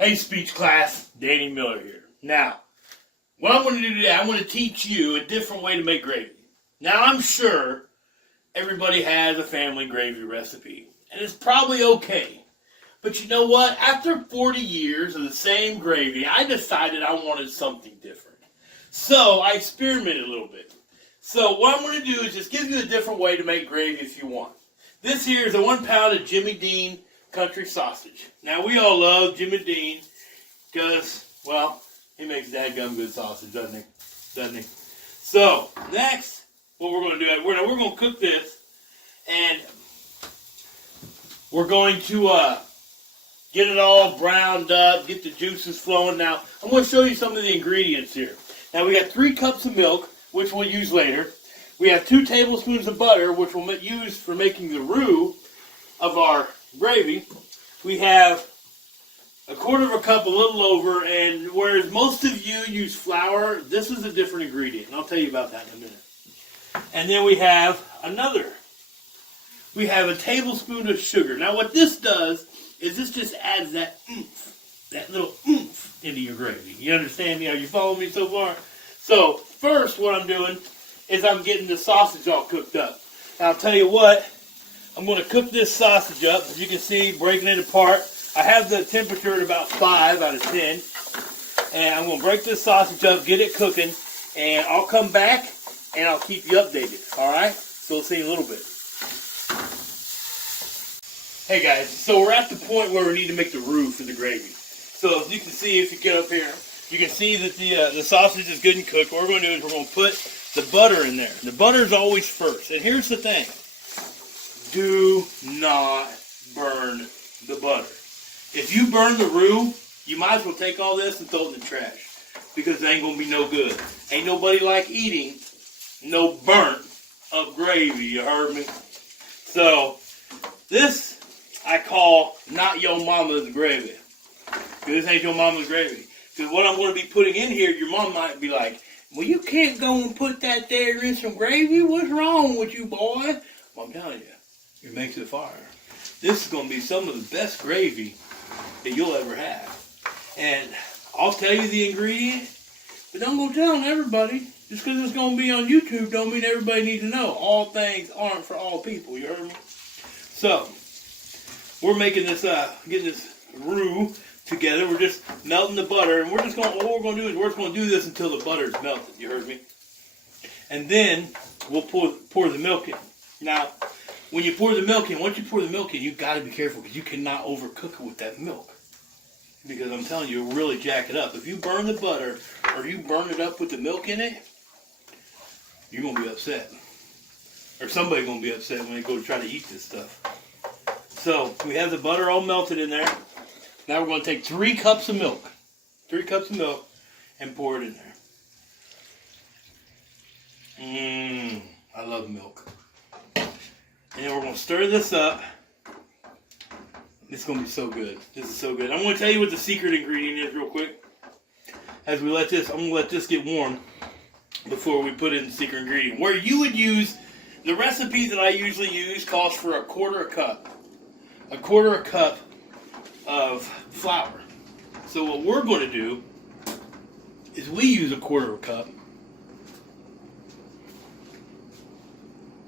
Hey, speech class, Danny Miller here. Now, what I'm going to do today, I'm going to teach you a different way to make gravy. Now, I'm sure everybody has a family gravy recipe, and it's probably okay. But you know what? After 40 years of the same gravy, I decided I wanted something different. So, I experimented a little bit. So, what I'm going to do is just give you a different way to make gravy if you want. This here is a 1 pound of Jimmy Dean country sausage. Now, we all love Jimmy Dean because, well, he makes dadgum good sausage, doesn't he? Doesn't he? So, next, what we're going to do, we're going to cook this, and we're going to get it all browned up, get the juices flowing. Now, I'm going to show you some of the ingredients here. Now, we got 3 cups of milk, which we'll use later. We have 2 tablespoons of butter, which we'll use for making the roux of our gravy. We have a 1/4 cup, a little over, and whereas most of you use flour, this is a different ingredient, and I'll tell you about that in a minute. And then we have a tablespoon of sugar. Now what this does is this just adds that oomph, that little oomph into your gravy. You understand? You follow me so far? So first what I'm doing is I'm getting the sausage all cooked up. Now I'll tell you what, I'm going to cook this sausage up. As you can see, breaking it apart. I have the temperature at about 5 out of 10. And I'm going to break this sausage up, get it cooking, and I'll come back and I'll keep you updated. Alright? So we'll see you in a little bit. Hey guys, so we're at the point where we need to make the roux for the gravy. So as you can see, if you get up here, you can see that the sausage is good and cooked. What we're going to do is we're going to put the butter in there. The butter is always first. And here's the thing. Do not burn the butter. If you burn the roux, you might as well take all this and throw it in the trash. Because it ain't going to be no good. Ain't nobody like eating no burnt up gravy, you heard me? So, this I call not your mama's gravy. This ain't your mama's gravy. Because what I'm going to be putting in here, your mom might be like, well, you can't go and put that there in some gravy. What's wrong with you, boy? Well, I'm telling you. It makes it fire. This is going to be some of the best gravy that you'll ever have. And I'll tell you the ingredient, but don't go telling everybody. Just because it's going to be on YouTube don't mean everybody needs to know. All things aren't for all people, you heard me? So, we're making this, getting this roux together. We're just melting the butter, and what we're going to do is we're just going to do this until the butter is melted, you heard me? And then, we'll pour the milk in. Now, when you pour the milk in, once you pour the milk in, you've got to be careful because you cannot overcook it with that milk. Because I'm telling you, it'll really jack it up. If you burn the butter or you burn it up with the milk in it, you're going to be upset. Or somebody's going to be upset when they go to try to eat this stuff. So, we have the butter all melted in there. Now we're going to take 3 cups of milk. 3 cups of milk and pour it in there. I love milk. And then we're going to stir this up. It's going to be so good. This is so good. I'm going to tell you what the secret ingredient is real quick. As we let this, I'm going to let this get warm before we put in the secret ingredient. Where you would use, the recipe that I usually use calls for a 1/4 cup. A 1/4 cup of flour. So what we're going to do is we use a 1/4 cup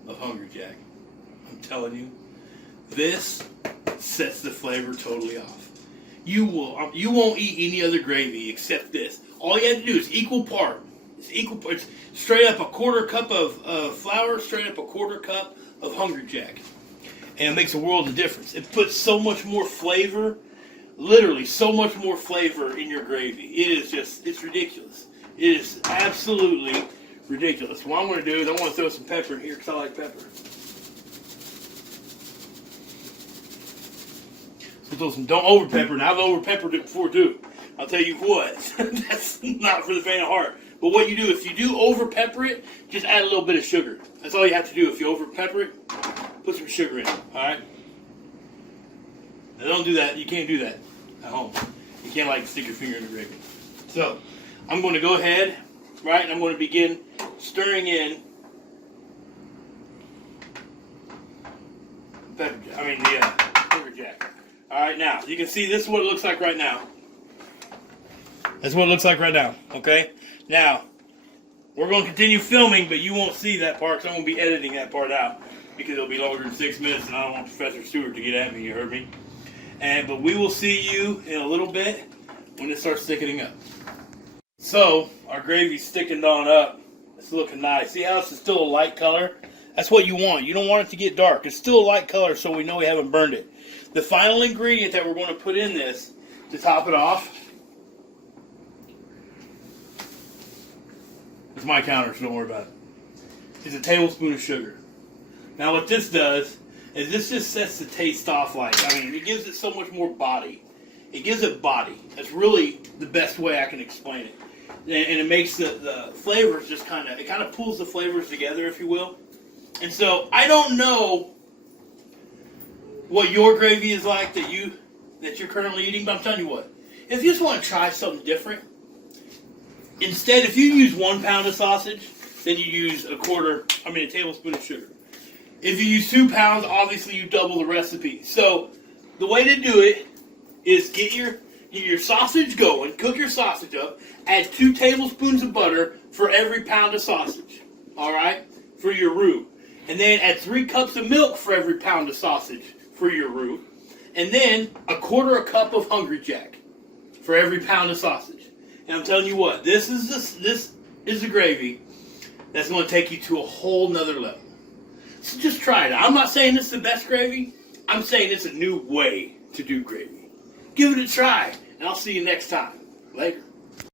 of Hungry Jack. I'm telling you, this sets the flavor totally off. You won't eat any other gravy except this. All you have to do is equal part. It's straight up a 1/4 cup of flour, straight up a 1/4 cup of Hungry Jack. And it makes a world of difference. It puts so much more flavor, literally so much more flavor in your gravy. It is just, it's ridiculous. It is absolutely ridiculous. What I'm going to do is I want to throw some pepper in here because I like pepper. Don't over pepper. Now I've over peppered it before too. I'll tell you what, that's not for the faint of heart. But what you do, if you do over pepper it, just add a little bit of sugar. That's all you have to do. If you over pepper it, put some sugar in it. All right. Now don't do that. You can't do that at home. You can't like stick your finger in the gravy. So I'm going to go ahead, right, and I'm going to begin stirring in the Hungry Jack. All right, now you can see this is what it looks like right now. That's what it looks like right now, okay? Now, we're going to continue filming, but you won't see that part, because I'm going to be editing that part out, because it'll be longer than 6 minutes, and I don't want Professor Stewart to get at me, you heard me? But we will see you in a little bit when it starts thickening up. So, our gravy's thickened on up. It's looking nice. See how it's still a light color? That's what you want. You don't want it to get dark. It's still a light color, so we know we haven't burned it. The final ingredient that we're going to put in this to top it off is my counter, so don't worry about it. It's a tablespoon of sugar. Now what this does is this just sets the taste off it gives it so much more body. It gives it body. That's really the best way I can explain it. And it makes the flavors just kind of pulls the flavors together, if you will. And so I don't know what your gravy is like that you're currently eating, but I'm telling you what, if you just want to try something different, instead, if you use 1 pound of sausage, then you use a tablespoon of sugar. If you use 2 pounds, obviously you double the recipe. So the way to do it is get your sausage going, cook your sausage up, add 2 tablespoons of butter for every pound of sausage, all right, for your roux. And then add 3 cups of milk for every pound of sausage for your roux. And then 1/4 cup of Hungry Jack for every pound of sausage. And I'm telling you what, this is the gravy that's going to take you to a whole nother level. So just try it. I'm not saying it's the best gravy. I'm saying it's a new way to do gravy. Give it a try, and I'll see you next time. Later.